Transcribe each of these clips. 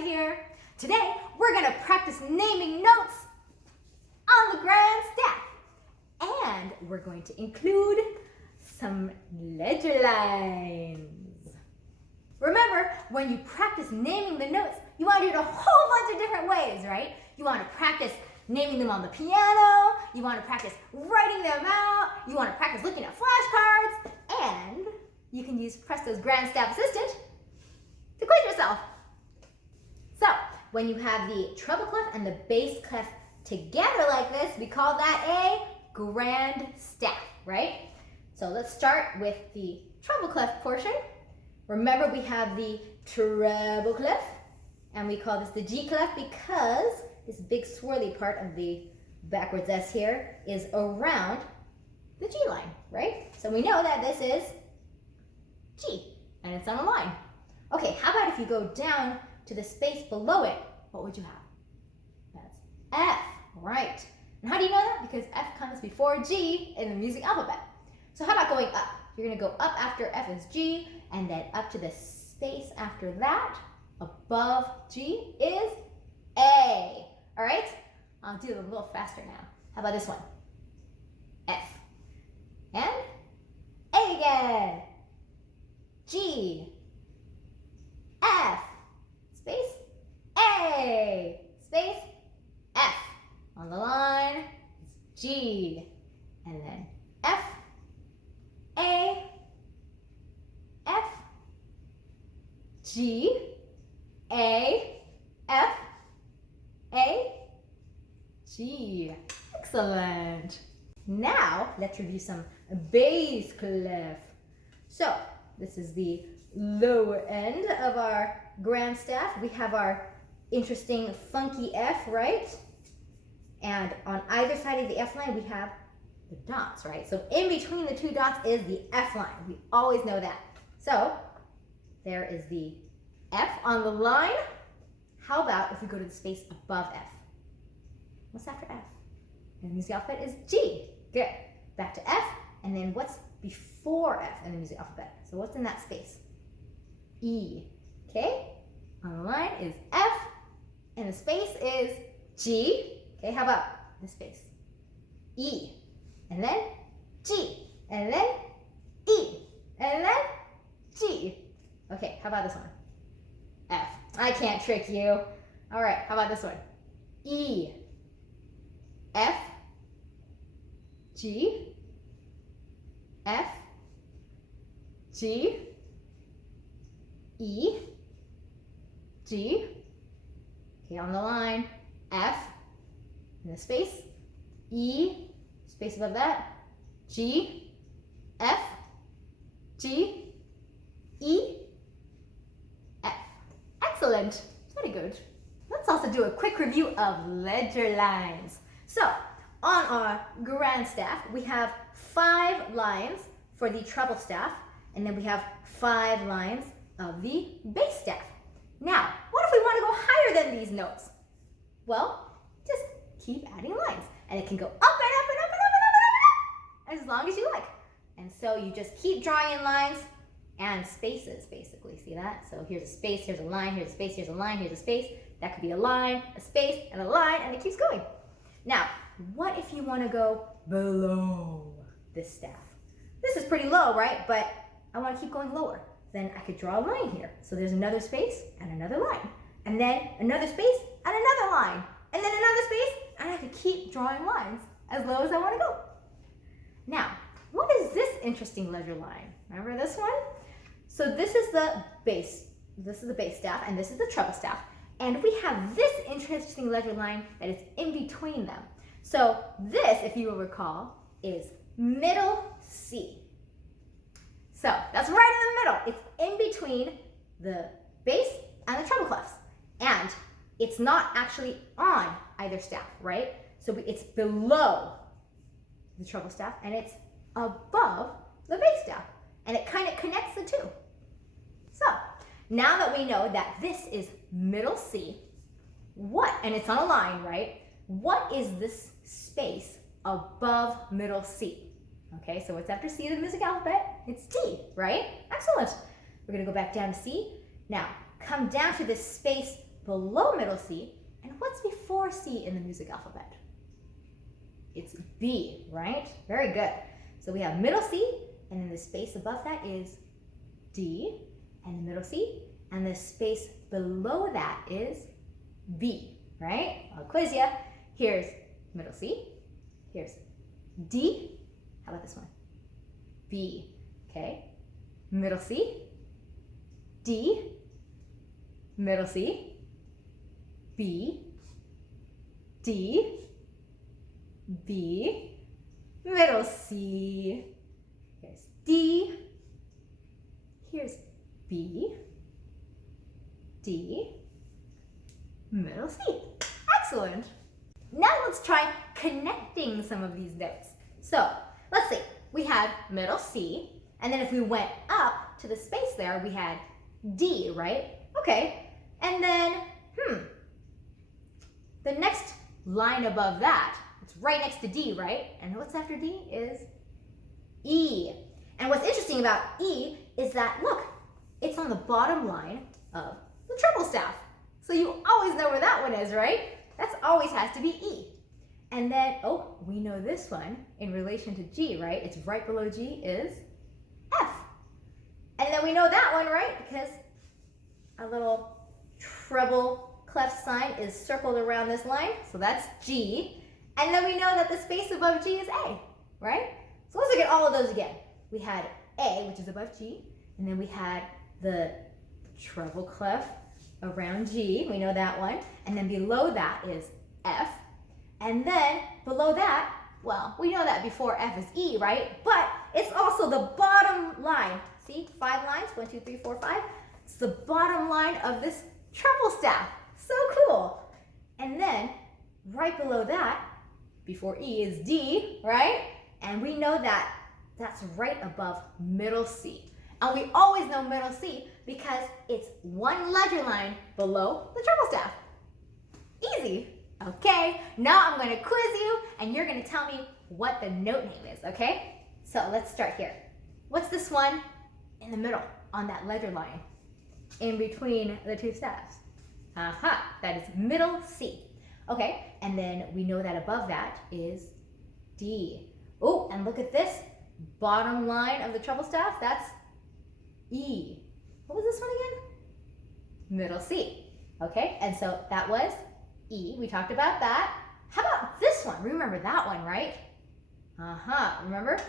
Prestissima here. Today, we're gonna practice naming notes on the grand staff. And we're going to include some ledger lines. Remember, when you practice naming the notes, you want to do it a whole bunch of different ways, right? You want to practice naming them on the piano, you want to practice writing them out, you want to practice looking at flashcards, and you can use Presto's Grand Staff Assistant to quiz yourself. So, when you have the treble clef and the bass clef together like this, we call that a grand staff, right? So let's start with the treble clef portion. Remember, we have the treble clef, and we call this the G clef because this big swirly part of the backwards S here is around the G line, right? So we know that this is G, and it's on a line. Okay, how about if you go down to the space below it, what would you have? That's F, right? And how do you know that? Because F comes before G in the music alphabet. So how about going up? You're gonna go up after F is G, and then up to the space after that, above G is A. All right? I'll do it a little faster now. How about this one? F. And A again. G. F. Space. A. Space. F. On the line, it's G. And then F. A. F. G. A. F. A. G. Excellent. Now, let's review some bass clef. So, this is the lower end of our grand staff. We have our interesting funky F, right? And on either side of the F line, we have the dots, right? So in between the two dots is the F line. We always know that. So there is the F on the line. How about if we go to the space above F? What's after F? And the music alphabet is G. Good. Back to F, and then what's before F in the music alphabet? So what's in that space? E. Okay? On the line is F, and the space is G. Okay, how about the space? E. And then G. And then E. And then G. Okay, how about this one? F. I can't trick you. All right, how about this one? E. F. G. F. G. E. G. Okay, on the line, F. In the space, E. Space above that, G. F. G. E. F. Excellent. Very good. Let's also do a quick review of ledger lines. So, on our grand staff, we have 5 lines for the treble staff, and then we have 5 lines of the bass staff. Now, what if we want to go higher than these notes? Well, just keep adding lines, and it can go up and up and up and up and up and up, as long as you like. And so you just keep drawing in lines and spaces, basically. See that? So here's a space, here's a line, here's a space, here's a line, here's a space. That could be a line, a space, and a line, and it keeps going. Now, what if you want to go below this staff? This is pretty low, right? But I want to keep going lower. Then I could draw a line here. So there's another space and another line. And then another space and another line. And then another space, and I could keep drawing lines as low as I want to go. Now, what is this interesting ledger line? Remember this one? So this is the bass. This is the bass staff, and this is the treble staff. And we have this interesting ledger line that is in between them. So this, if you will recall, is middle C. So that's right in the middle. It's in between the bass and the treble clefs. And it's not actually on either staff, right? So it's below the treble staff and it's above the bass staff. And it kind of connects the two. So now that we know that this is middle C, and it's on a line, right? What is this space above middle C? Okay, so what's after C in the music alphabet? It's D, right? Excellent. We're gonna go back down to C. Now, come down to this space below middle C? And what's before C in the music alphabet? It's B, right? Very good. So we have middle C, and then the space above that is D, and the middle C, and the space below that is B, right? I'll quiz you. Here's middle C, here's D. How about this one? B, okay? Middle C, D, middle C, B, D, B, middle C, here's D, here's B, D, middle C. Excellent. Now let's try connecting some of these notes. So let's see, we had middle C, and then if we went up to the space there, we had D, right? Okay, and then, the next line above that, it's right next to D, right? And what's after D is E. And what's interesting about E is that, look, it's on the bottom line of the treble staff. So you always know where that one is, right? That's always has to be E. And then, oh, we know this one in relation to G, right? It's right below G is F. And then we know that one, right? Because a little treble clef sign is circled around this line. So that's G. And then we know that the space above G is A, right? So let's look at all of those again. We had A, which is above G. And then we had the treble clef around G. We know that one. And then below that is F. And then below that, well, we know that before F is E, right? But it's also the bottom line. See, 5 lines, 1, 2, 3, 4, 5. It's the bottom line of this treble staff. So cool. And then right below that, before E is D, right? And we know that that's right above middle C. And we always know middle C because it's one ledger line below the treble staff. Easy. Okay, now I'm going to quiz you and you're going to tell me what the note name is, okay? So let's start here. What's this one in the middle on that ledger line in between the two staffs? Aha, that is middle C. Okay, and then we know that above that is D. Oh, and look at this bottom line of the treble staff, that's E. What was this one again? Middle C. Okay, and so that was E. We talked about that. How about this one? Remember that one, right? Remember?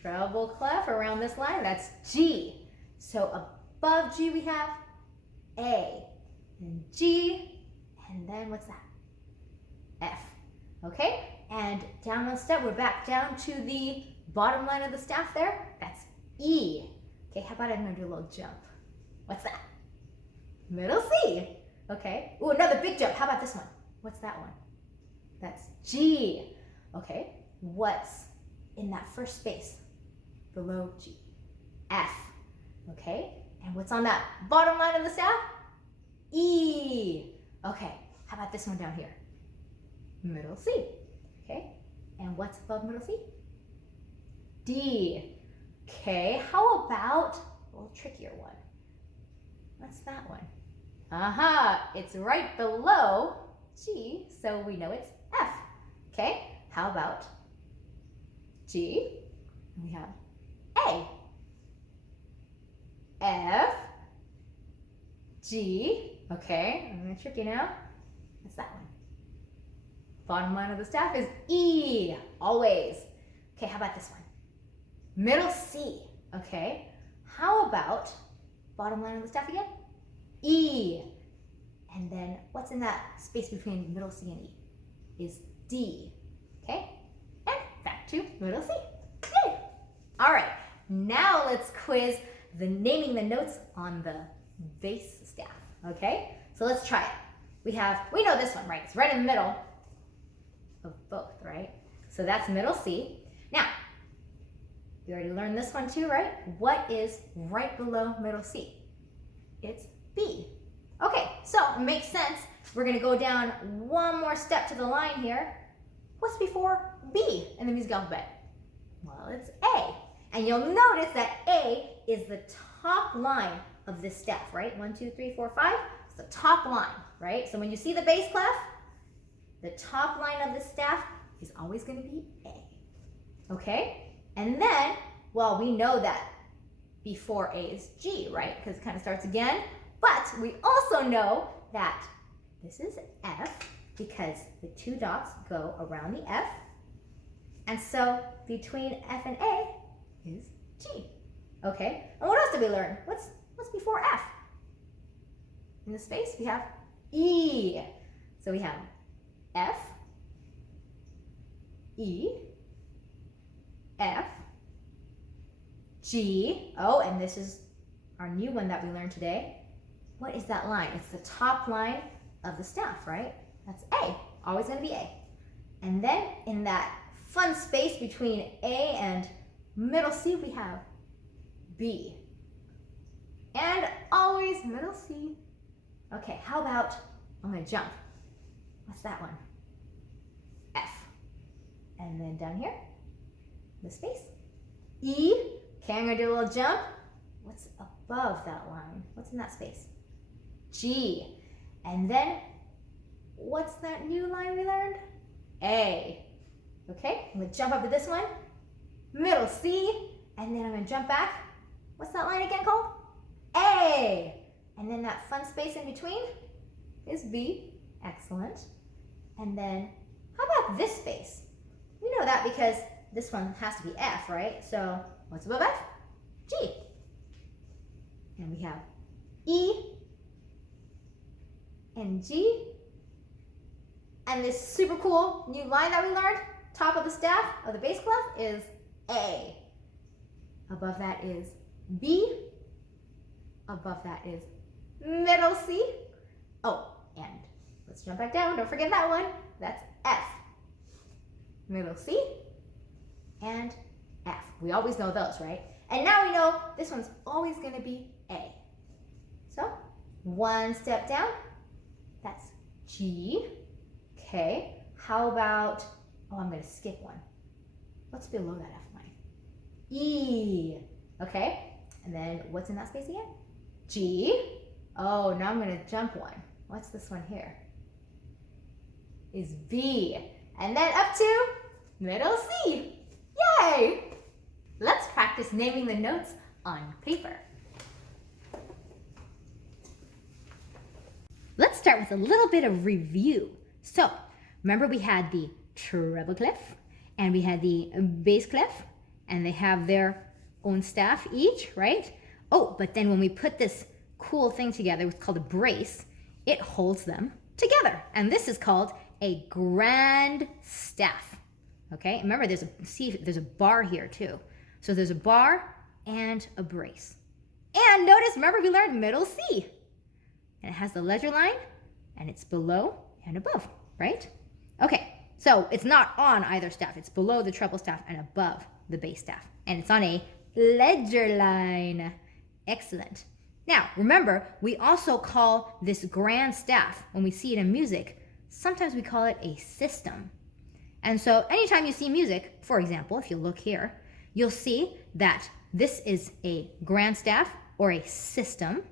Treble clef around this line, that's G. So above G we have A, and G, and then what's that? F. Okay, and down one step, we're back down to the bottom line of the staff there. That's E. Okay, how about I'm gonna do a little jump. What's that? Middle C. Okay, ooh, another big jump. How about this one? What's that one? That's G. Okay, what's in that first space below G? F. Okay, and what's on that bottom line of the staff? E. Okay, how about this one down here? Middle C. Okay, and what's above middle C? D. Okay, how about a little trickier one? What's that one? It's right below G, so we know it's F. Okay, how about G? We have A, F, G. Okay, I'm gonna trick you now. What's that one? Bottom line of the staff is E, always. Okay, how about this one? Middle C. Okay, how about bottom line of the staff again? E. And then what's in that space between middle C and E? Is D. Okay, and back to middle C. Yay! All right, now let's quiz the naming the notes on the bass staff. Okay, so let's try it. We know this one, right? It's right in the middle of both, right? So that's middle C. Now, you already learned this one too, right? What is right below middle C? It's B. Okay, so it makes sense. We're gonna go down one more step to the line here. What's before B in the music alphabet? Well, it's A. And you'll notice that A is the top line of this staff, right? 1, 2, 3, 4, 5. It's the top line, right? So when you see the bass clef, the top line of the staff is always going to be A. Okay? And then, well, we know that before A is G, right? Because it kind of starts again. But we also know that this is F because the two dots go around the F. And so between F and A is G. Okay? And what else did we learn? What's before F? In the space, we have E. So we have F, E, F, G. Oh, and this is our new one that we learned today. What is that line? It's the top line of the staff, right? That's A. Always going to be A. And then in that fun space between A and middle C, we have B. And always middle C. Okay, how about, I'm going to jump. What's that one? F. And then down here, the space. E. Okay, I'm going to do a little jump. What's above that line? What's in that space? G. And then, what's that new line we learned? A. Okay, I'm going to jump up to this one. Middle C. And then I'm going to jump back. What's that line again called? A. And then that fun space in between is B. Excellent. And then, how about this space? We know that because this one has to be F, right? So, what's above F? G. And we have E and G. And this super cool new line that we learned, top of the staff of the bass clef is A. Above that is B. Above that is middle C. Oh, and let's jump back down. Don't forget that one. That's F. Middle C and F. We always know those, right? And now we know this one's always going to be A. So, one step down. That's G. Okay. How about, oh, I'm going to skip one. What's below that F line? E. Okay. And then what's in that space again? G. Oh, now I'm going to jump one. What's this one here? Is B. And then up to middle C. Yay! Let's practice naming the notes on paper. Let's start with a little bit of review. So, remember we had the treble clef and we had the bass clef, and they have their own staff each, right? Oh, but then when we put this cool thing together, it's called a brace, it holds them together. And this is called a grand staff. Okay, remember there's a bar here too. So there's a bar and a brace. And notice, remember we learned middle C. And it has the ledger line, and it's below and above, right? Okay, so it's not on either staff. It's below the treble staff and above the bass staff. And it's on a ledger line. Excellent. Now, remember, we also call this grand staff, when we see it in music, sometimes we call it a system. And so anytime you see music, for example, if you look here, you'll see that this is a grand staff or a system.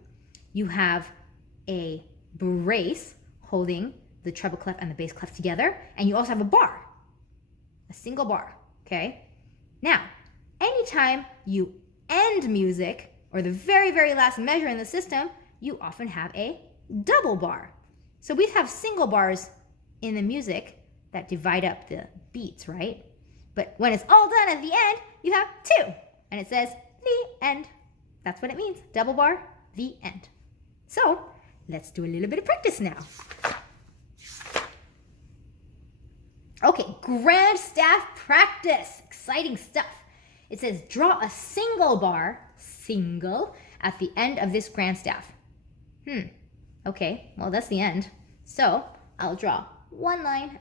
You have a brace holding the treble clef and the bass clef together, and you also have a bar, a single bar, okay? Now, anytime you end music, or the very, very last measure in the system, you often have a double bar. So we have single bars in the music that divide up the beats, right? But when it's all done at the end, you have two, and it says the end. That's what it means, double bar, the end. So let's do a little bit of practice now. Okay, grand staff practice, exciting stuff. It says draw a single bar, single, at the end of this grand staff. Okay, well that's the end. So I'll draw one line.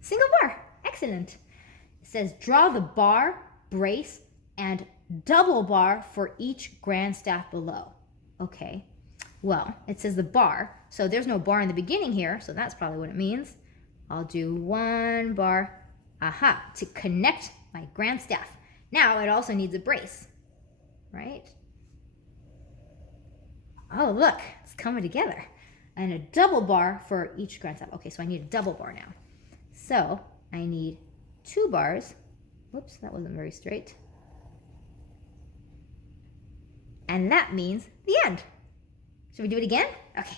Single bar, excellent. It says draw the bar, brace, and double bar for each grand staff below. Okay, well, it says the bar, so there's no bar in the beginning here, so that's probably what it means. I'll do one bar, to connect my grand staff. Now it also needs a brace, right? Oh, look, it's coming together. And a double bar for each grand staff. Okay, so I need a double bar now. So I need 2 bars. Whoops, that wasn't very straight. And that means the end. Should we do it again? Okay,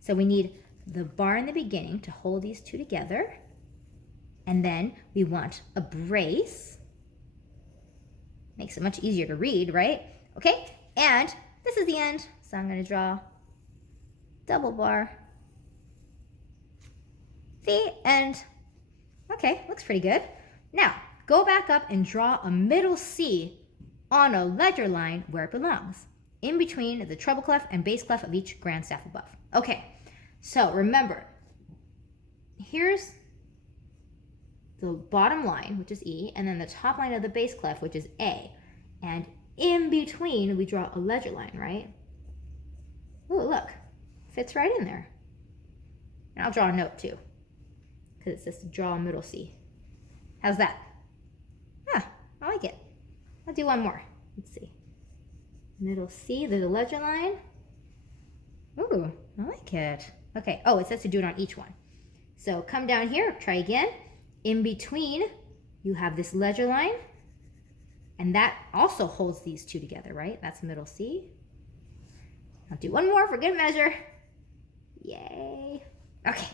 so we need the bar in the beginning to hold these 2 together. And then we want a brace. Makes it much easier to read, right? Okay, and this is the end. So I'm going to draw double bar. The end. Okay, looks pretty good. Now, go back up and draw a middle C on a ledger line where it belongs, in between the treble clef and bass clef of each grand staff above. Okay, so remember, here's the bottom line, which is E, and then the top line of the bass clef, which is A. And in between, we draw a ledger line, right? Ooh, look, fits right in there. And I'll draw a note too, because it says to draw a middle C. How's that? Ah, I like it. I'll do one more. Let's see. Middle C, there's a ledger line. Ooh, I like it. Okay, oh, it says to do it on each one. So come down here, try again. In between, you have this ledger line, and that also holds these 2 together, right? That's middle C. I'll do one more for good measure. Yay. Okay.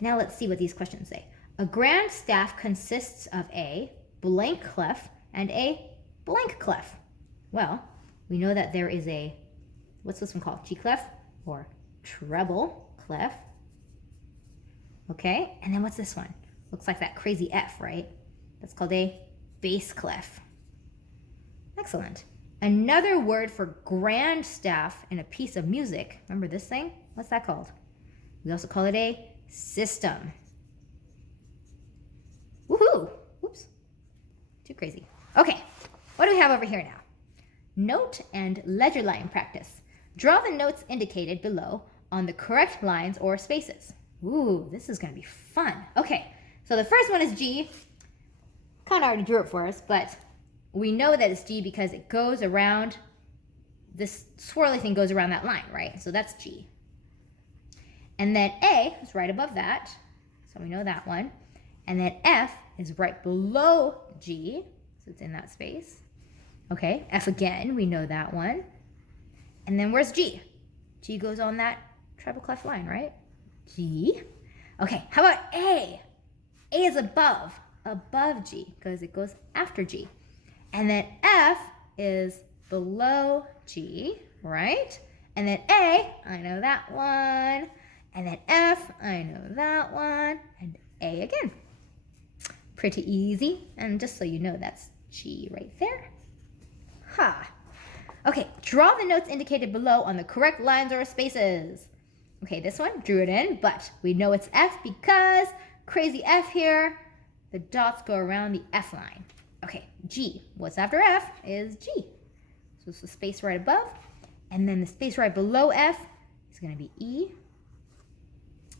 Now let's see what these questions say. A grand staff consists of a blank clef and a blank clef. Well, we know that there is a, what's this one called? G clef or treble clef. Okay, and then what's this one? Looks like that crazy F, right? That's called a bass clef. Excellent. Another word for grand staff in a piece of music. Remember this thing? What's that called? We also call it a system. Woohoo! Oops. Too crazy. Okay, what do we have over here now? Note and ledger line practice. Draw the notes indicated below on the correct lines or spaces. Ooh, this is going to be fun. Okay, so the first one is G. Kind of already drew it for us, but we know that it's G because it goes around, this swirly thing goes around that line, right? So that's G. And then A is right above that, so we know that one. And then F is right below G, so it's in that space. Okay, F again, we know that one. And then where's G? G goes on that treble clef line, right? G. Okay, how about A? A is above G, because it goes after G. And then F is below G, right? And then A, I know that one. And then F, I know that one. And A again. Pretty easy. And just so you know, that's G right there. Ha. Okay, draw the notes indicated below on the correct lines or spaces. Okay, this one, drew it in, but we know it's F because crazy F here. The dots go around the F line. Okay, G. What's after F is G. So it's the space right above. And then the space right below F is going to be E.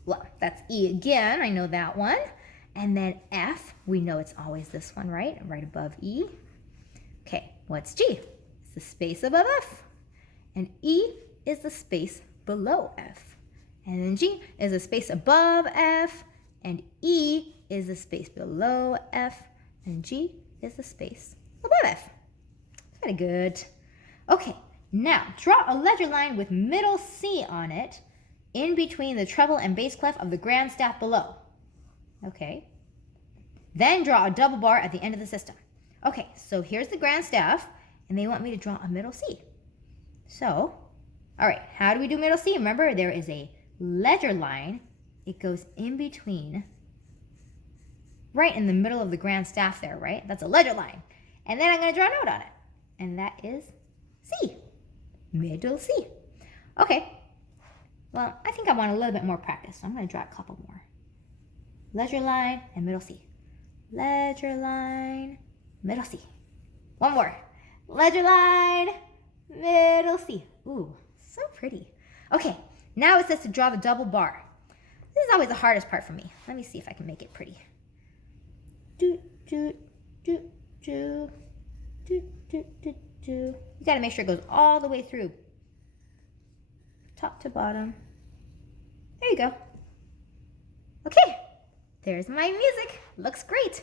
Well, that's E again. I know that one. And then F, we know it's always this one, right? Right above E. Okay, what's G? It's the space above F. And E is the space below F. And then G is the space above F. And E is the space below F. And G is the space above F. Very good. Okay, now draw a ledger line with middle C on it in between the treble and bass clef of the grand staff below. Okay. Then draw a double bar at the end of the system. Okay, so here's the grand staff, and they want me to draw a middle C. So, all right, how do we do middle C? Remember, there is a ledger line. It goes in between, right in the middle of the grand staff there, right? That's a ledger line. And then I'm going to draw a note on it. And that is C. Middle C. Okay. Well, I think I want a little bit more practice, so I'm going to draw a couple more. Ledger line and middle C. Ledger line, middle C. One more. Ledger line, middle C. Ooh, so pretty. Okay, now it says to draw the double bar. This is always the hardest part for me. Let me see if I can make it pretty. Do, do, do, do, do, do, do, do. You gotta make sure it goes all the way through. top to bottom. There you go. Okay, there's my music. Looks great.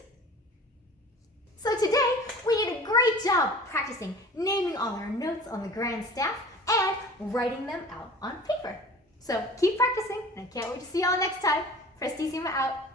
So today, we did a great job practicing naming all our notes on the grand staff and writing them out on paper. So keep practicing, and I can't wait to see y'all next time. Prestissima out.